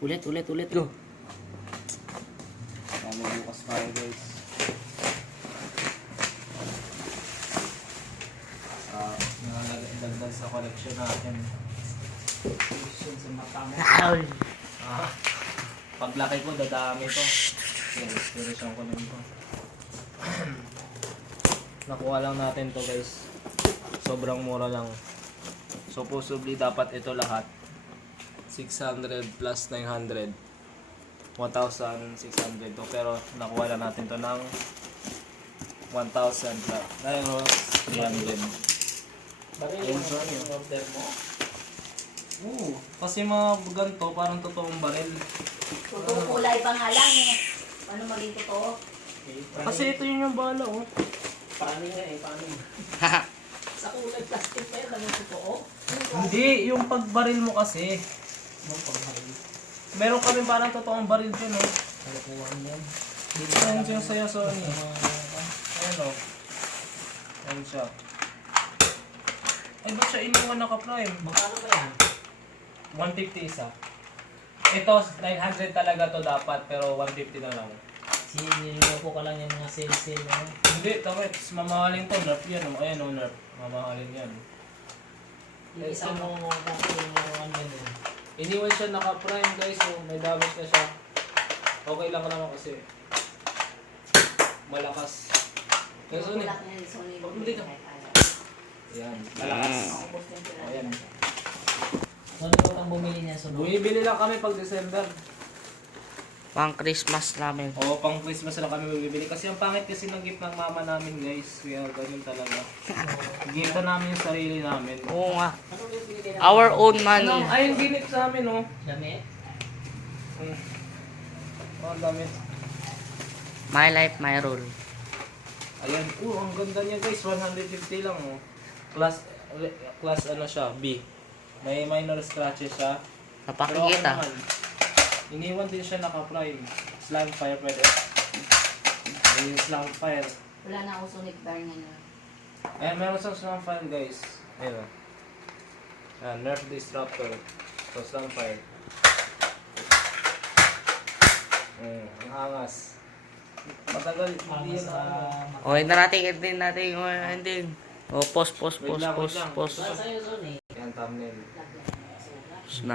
Ulit, go. Bukas tayo guys. Nagdagdag sa collection natin. Sa mata mo. Paglaki ko, dadami to. Inspiration ko din to. Nakuha lang natin to guys. Sobrang mura lang. Supposedly dapat ito lahat 600 plus 900 1,600 to, pero nakuha lang natin to ng 1,000 plus 300. Baril yung order mo. Oo, kasi mga ganito parang totoong baril. Totoong kulay pa nga lang eh. Ano maging totoo? Kasi ito yun yung bala oh. Paano nga eh, paano? Sa kulay plastic na yun, naging totoo. Hindi, yung pagbaril mo kasi. Yung pagbaril. Meron kami parang totoong baril dyan oh. Kalakuhan yan. Ayan siya sa'yo Sony. Ayan oh. Ayan siya. Ay, ba't siya iniwan naka-prime? Magkano ba yan? 150 isa. Ito, 900 talaga to dapat, pero 150 na lang. Siniloko ka lang yung mga sale-sale na yun. Hindi, takit. Mamahalin to. Nerf yan. Oh. Ayan oh, Nerf. Mamahalin yan. Yung isa mo dati yung ano yun. Iniwan siya naka-prime guys. So, may damage na siya. Okay lang naman kasi. Malakas. Kaya Sony. Kulak na yung Sony. Hindi ka. Ayan. Malakas. Ayan. So, ano ba kang bumili niya sunod? Bumibili lang kami pag December. Pang Christmas namin. Oo, pang Christmas lang kami bumibili. Kasi ang pangit kasi ng gift ng mama namin guys. Kaya ganun talaga. Gift na namin yung sarili namin. Oo nga. Ano yung binili na? Our own money. Ano? Ay, yung gift sa amin oh. Damit? Oh, ang damit. My life, my rule. Ayan. Ang ganda niya guys. 150 lang oh. Class ano siya? B. May minor scratches siya. Pero okay Napakikita. naman. Iniwan din siya naka-prime. Slam fire pwede. May slam fire. Wala na ako Sonic bar niya na. Ayan, meron siyang slam fire guys. Ayan. Ayan, Nerf Disruptor. So, slam fire. Ang angas. Matagal, hindi yan ano. Okay na natin, ending natin. Ending. Oh, pause. Wait lang. Pause. Para sa'yo, Son eh. Ayan, thumbnail.